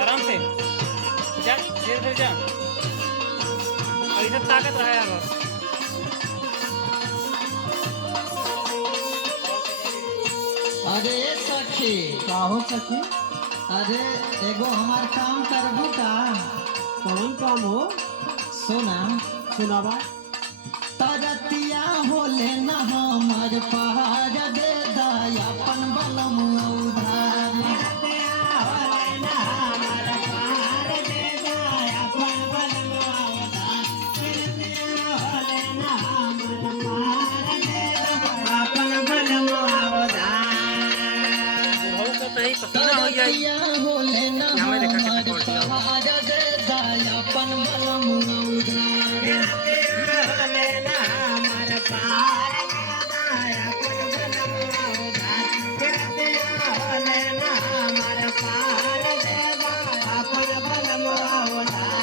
आराम से जा, धीरे धीरे जा, और इधर ताकत रहा यार। अरे सखी का हो सखी? अरे एगो हमार काम करबू का? कौन काम हो? सुना सुनावा। तरतिया होले न हमर पहाड़ दे दयापन बलम उधार। तरतिया होले न हमर पहाड़ दे दयापन बलम उधार।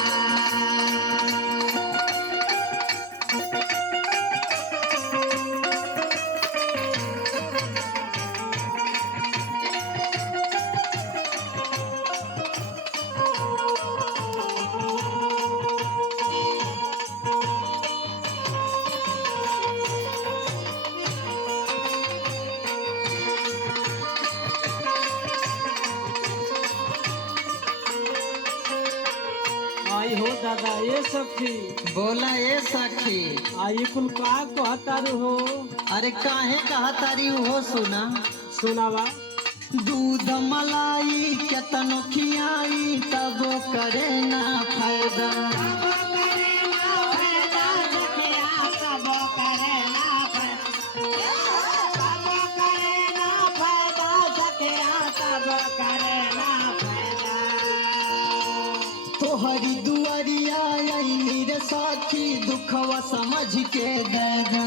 आई हो दादा ये सखी। बोला ए सखी। आई कुल का कहतारू हो? अरे काहे कहा तारी हो सुना। सुनावा। दूध मलाई केतनो खियाई तब करे ना फायदा। तोहरी दुआरिया आई रे साखी दुखवा समझ के दे दे।